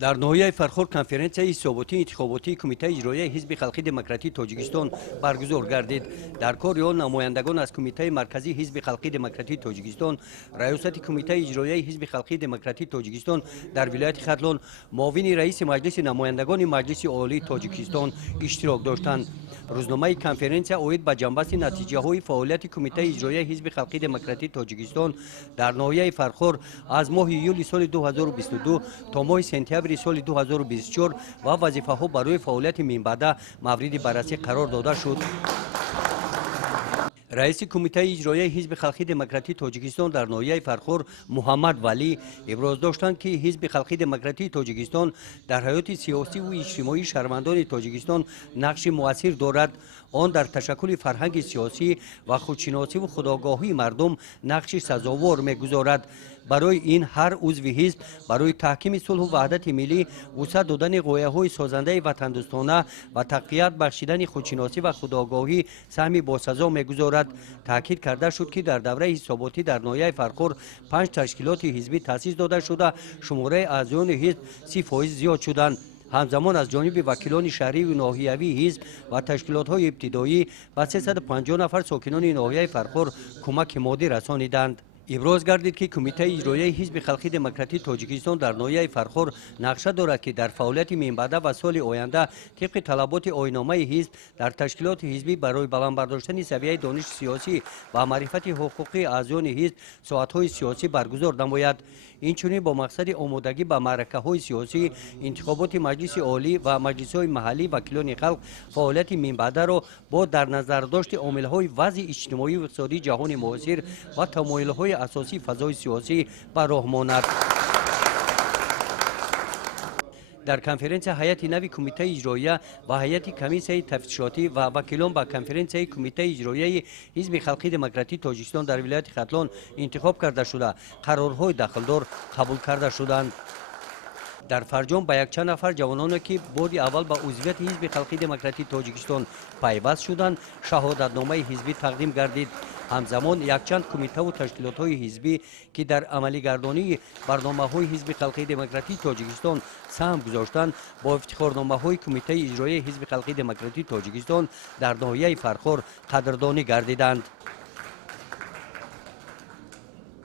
дар ноҳияи фархор конференсияи ҳисоботии интихоботии кумитаи иҷроияи ҳизби халқи демократии тоҷикистон баргузор гардид. дар кори он намояндагон аз кумитаи марказии ҳизби халқи демократии тоҷикистон, раёсати кумитаи иҷроияи ҳизби халқи демократии тоҷикистон дар вилояти хатлон, муовини раиси маҷлиси намояндагони маҷлиси олии тоҷикистон иштирок доштанд. рӯзномаи конференсия оид ба ҷанбасти натиҷаҳои фаъолияти кумитаи иҷроияи ҳизби халқи демократии тоҷикистон дар ноҳияи фархор аз моҳи июли соли 2022 то моҳи сентябри соли 2024 ва вазифаҳо барои фаъолияти минбаъда мавриди баррасӣ қарор дода шуд. раиси кумитаи иҷроияи ҳизби халқи демократии тоҷикистон дар ноҳияи фархор муҳаммад валӣ иброз доштанд, ки ҳизби халқи демократии тоҷикистон дар ҳаёти сиёсиву иҷтимоии шаҳрвандони тоҷикистон нақши муассир дорад. он дар ташаккули фарҳанги сиёсӣ ва худшиносиву худогоҳии мардум нақши сазовор мегузорад. барои ин ҳар узви ҳизб барои таҳкими сулҳу ваҳдати миллӣ вусъат додани ғояҳои созандаи ватандӯстона ва тақвият бахшидани худшиносӣ ва худогоҳӣ саҳми босазо мегузорад. таъкид карда шуд, ки дар давраи ҳисоботӣ дар ноҳияи фархор 5 ташкилоти ҳизбӣ таъсис дода шуда шумораи аъзоёни ҳизб 30% зиёд шуданд. ҳамзамон аз ҷониби вакилони шаҳриву ноҳиявии ҳизб ва ташкилотҳои ибтидоӣ ба 350 нафар сокинони ноҳияи фархор кӯмаки моддӣ расониданд. иброз гардид, ки кумитаи иҷроияи ҳизби халқи демократии тоҷикистон дар ноҳияи фархор нақша дорад, ки дар фаъолияти минбаъда ва соли оянда тибқи талаботи оинномаи ҳизб дар ташкилоти ҳизбӣ барои баландбардоштани савияи дониши сиёсӣ ва маърифати ҳуқуқи аъзоёни ҳизб соатҳои сиёсӣ баргузор намояд. инчунин бо мақсади омодагӣ ба маъракаҳои сиёсӣ, интихоботи маҷлиси олӣ ва маҷлисҳои маҳаллӣ вакилони халқ фаъолияти минбаъдаро бо дар назардошти омилҳои вазъи иҷтимоиву иқтисодии ҷаҳони муосир ва тамоилҳои асосии фазои сиёсӣ ба роҳ монад. дар конференсия ҳайати нави кумитаи иҷроия ва ҳайати комиссияи тафтишотӣ ва вакилон ба конференсияи кумитаи иҷроияи ҳизби халқи демократии тоҷикистон дар вилояти хатлон интихоб карда шуда қарорҳои дахлдор қабул карда шуданд. дар фарҷом ба якчанд нафар ҷавононе, ки боди аввал ба узвияти ҳизби халқи демократии тоҷикистон пайваст шуданд, шаҳодатномаи ҳизбӣ тақдим гардид. ҳамзамон якчанд кумитаву ташкилотҳои ҳизбӣ, ки дар амалигардонии барномаҳои ҳизби халқи демократии тоҷикистон саҳм гузоштанд, бо ифтихорномаҳои кумитаи иҷроияи ҳизби халқи демократии тоҷикистон дар ноҳияи фархор қадрдонӣ гардиданд.